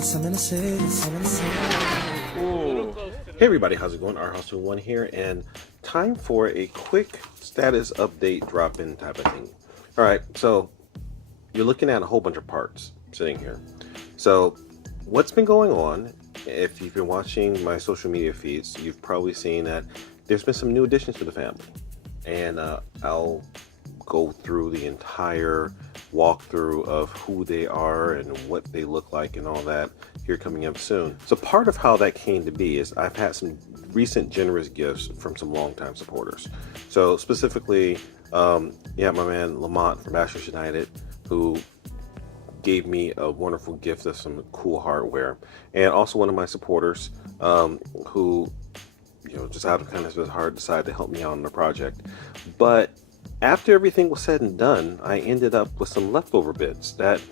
Hey everybody, how's it going? R-House21 here, and time for a quick status update drop-in type of thing. Alright, so you're looking at a whole bunch of parts sitting here. So what's been going on, if you've been watching my social media feeds, you've probably seen that there's been some new additions to the family. And I'll go through the entire walkthrough of who they are and what they look like and all that here coming up soon. So part of how that came to be is I've had some recent generous gifts from some longtime supporters. So specifically, yeah, my man Lamont from Bashers United, who gave me a wonderful gift of some cool hardware, and also one of my supporters who, you know, just out of kind of his heart decided to help me out on the project. But after everything was said and done, I ended up with some leftover bits that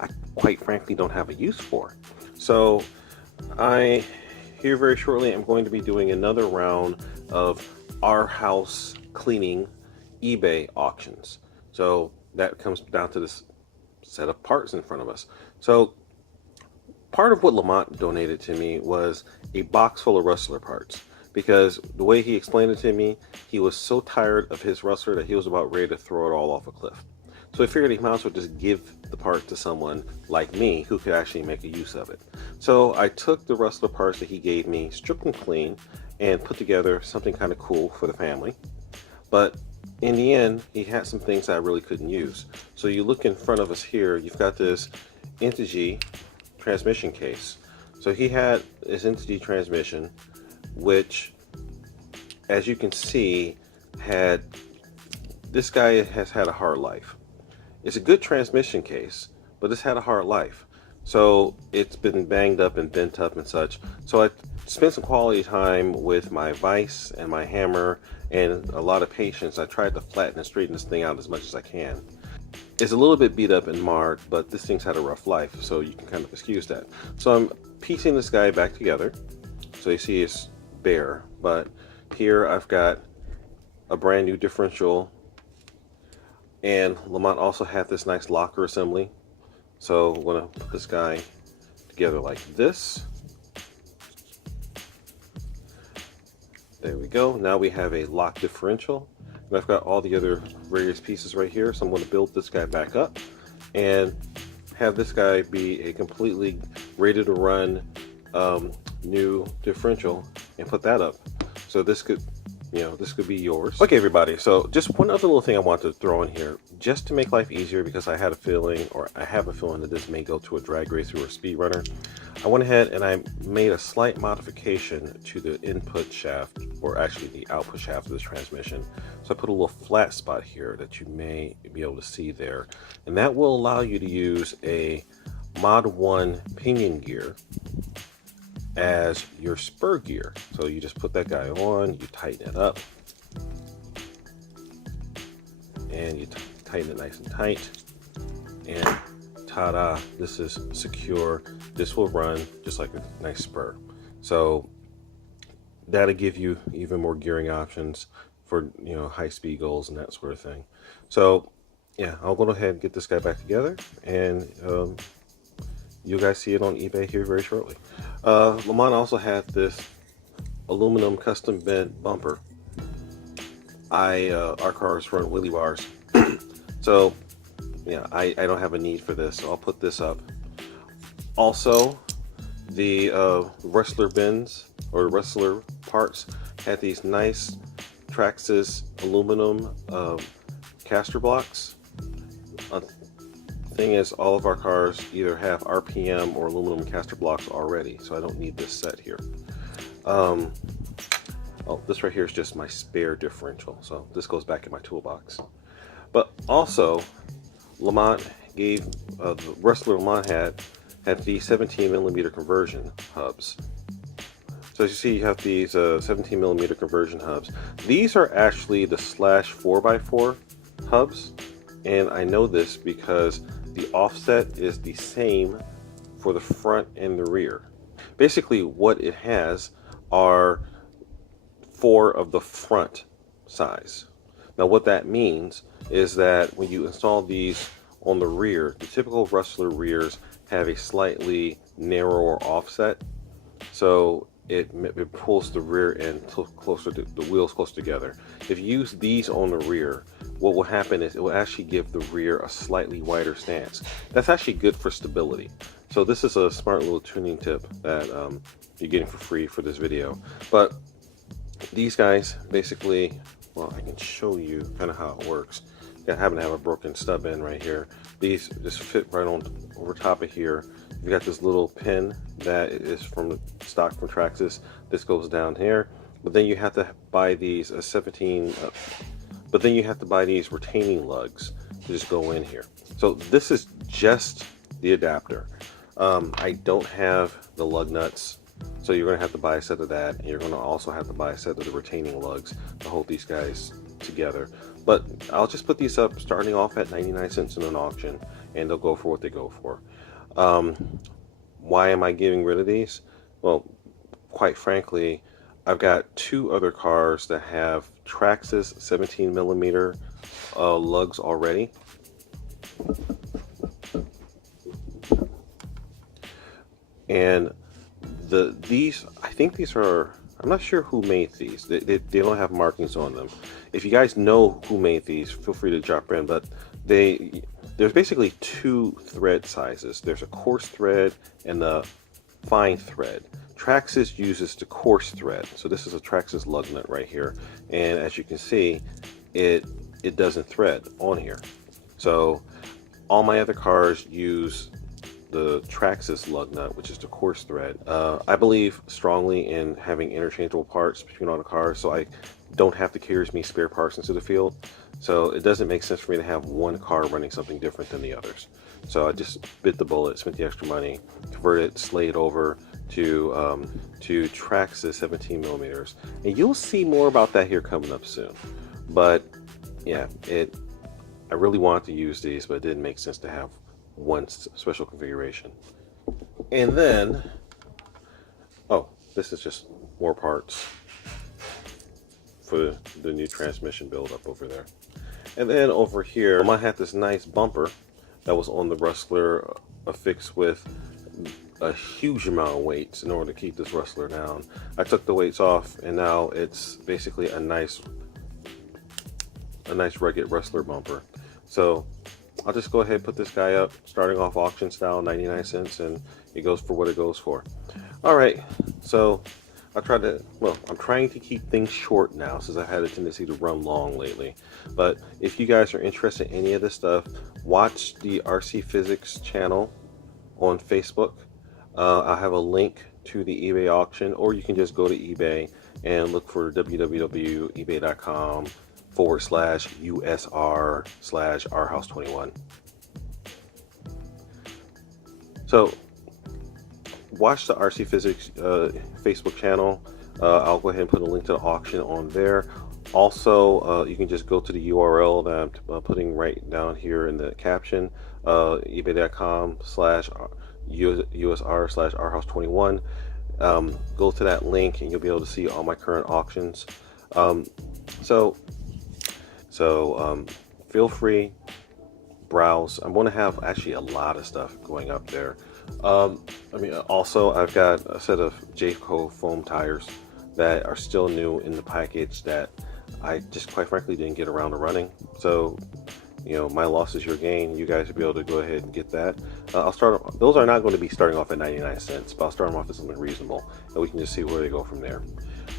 I quite frankly don't have a use for. So I, here very shortly, I'm going to be doing another round of our house cleaning eBay auctions. So that comes down to this set of parts in front of us. So part of what Lamont donated to me was a box full of Rustler parts, because the way he explained it to me, he was so tired of his Rustler that he was about ready to throw it all off a cliff. So I figured he might as well just give the part to someone like me who could actually make a use of it. So I took the Rustler parts that he gave me, stripped them clean, and put together something kind of cool for the family. But in the end, he had some things I really couldn't use. So you look in front of us here, you've got this Integy transmission case. So he had this Integy transmission, which, as you can see, this guy has had a hard life. It's a good transmission case, but it's had a hard life. So it's been banged up and bent up and such. So I spent some quality time with my vise and my hammer and a lot of patience. I tried to flatten and straighten this thing out as much as I can. It's a little bit beat up and marred, but this thing's had a rough life, so you can kind of excuse that. So I'm piecing this guy back together. So you see it's bare, but here I've got a brand new differential, and Lamont also had this nice locker assembly. So I'm going to put this guy together like this. There we go. Now we have a lock differential, and I've got all the other various pieces right here. So I'm going to build this guy back up and have this guy be a completely ready to run new differential and put that up. So this could, you know, this could be yours. Okay, everybody, so just one other little thing I want to throw in here, just to make life easier, because I had a feeling, or I have a feeling, that this may go to a drag racer or a speed runner. I went ahead and I made a slight modification to the input shaft, or actually the output shaft of this transmission. So I put a little flat spot here that you may be able to see there, and that will allow you to use a Mod 1 pinion gear as your spur gear. So you just put that guy on, you tighten it up, and you tighten it nice and tight, and ta-da, this is secure. This will run just like a nice spur. So that'll give you even more gearing options for, you know, high speed goals and that sort of thing. So yeah, I'll go ahead and get this guy back together, and you guys see it on eBay here very shortly. Lamont also had this aluminum custom bent bumper. Our cars run wheelie bars, so yeah, I don't have a need for this, so I'll put this up. Also, the Rustler bins, or Rustler parts, had these nice Traxxas aluminum caster blocks. Thing is, all of our cars either have RPM or aluminum caster blocks already, so I don't need this set here. Oh, this right here is just my spare differential, so this goes back in my toolbox. But also, Lamont gave, the Rustler Lamont had the 17mm conversion hubs. So as you see, you have these 17mm conversion hubs. These are actually the slash 4x4 hubs, and I know this because the offset is the same for the front and the rear. Basically what it has are 4 of the front size. Now what that means is that when you install these on the rear, the typical Rustler rears have a slightly narrower offset, so it pulls the rear end closer to the wheels close together. If you use these on the rear, what will happen is it will actually give the rear a slightly wider stance. That's actually good for stability. So this is a smart little tuning tip that you're getting for free for this video. But these guys basically, well, I can show you kind of how it works. I happen to have a broken stub end right here. These just fit right on over top of here. You've got this little pin that is from the stock from Traxxas. This goes down here, but then you have to buy these 17. But then you have to buy these retaining lugs to just go in here. So this is just the adapter. I don't have the lug nuts, so you're going to have to buy a set of that, and you're going to also have to buy a set of the retaining lugs to hold these guys together. But I'll just put these up starting off at 99 cents in an auction, and they'll go for what they go for. Why am I getting rid of these? Well, quite frankly, I've got two other cars that have Traxxas 17mm lugs already. And these, I think these are, I'm not sure who made these. They don't have markings on them. If you guys know who made these, feel free to drop in. But there's basically two thread sizes. There's a coarse thread and the fine thread. Traxxas uses the coarse thread. So this is a Traxxas lug nut right here. And as you can see, it doesn't thread on here. So all my other cars use the Traxxas lug nut, which is the coarse thread. I believe strongly in having interchangeable parts between all the cars, so I don't have to carry me spare parts into the field. So it doesn't make sense for me to have one car running something different than the others. So I just bit the bullet, spent the extra money, converted, slayed over to Traxxas 17mm, and you'll see more about that here coming up soon. But yeah, I really wanted to use these, but it didn't make sense to have one special configuration. And then, oh, this is just more parts for the new transmission build up over there. And then over here, I had this nice bumper that was on the Rustler affixed with a huge amount of weights in order to keep this Rustler down. I took the weights off, and now it's basically a nice rugged Rustler bumper. So I'll just go ahead and put this guy up, starting off auction style, 99 cents, and it goes for what it goes for. All right, so I'm trying to keep things short now, since I had a tendency to run long lately. But if you guys are interested in any of this stuff, watch the RC Physics channel on Facebook. I'll have a link to the eBay auction, or you can just go to eBay and look for www.ebay.com/USR/ourhouse21. So watch the RC Physics Facebook channel. I'll go ahead and put a link to the auction on there. Also, you can just go to the URL that I'm putting right down here in the caption, ebay.com/USR/ourhouse21. Go to that link and you'll be able to see all my current auctions. So feel free, browse. I'm going to have actually a lot of stuff going up there. Also, I've got a set of Jayco foam tires that are still new in the package that I just quite frankly didn't get around to running. So, my loss is your gain. You guys will be able to go ahead and get that. Those are not going to be starting off at 99 cents, but I'll start them off at something reasonable, and we can just see where they go from there.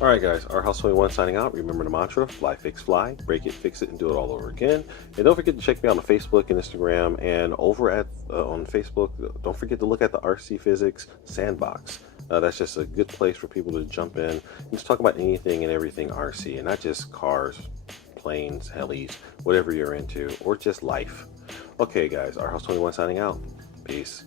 All right, guys, ourhouse21 signing out. Remember the mantra: fly, fix, fly, break it, fix it, and do it all over again. And don't forget to check me out on Facebook and Instagram, and over at on Facebook, don't forget to look at the RC Physics Sandbox. That's just a good place for people to jump in and just talk about anything and everything RC, and not just cars, planes, helis, whatever you're into, or just life. Okay, guys, ourhouse21 signing out. Peace.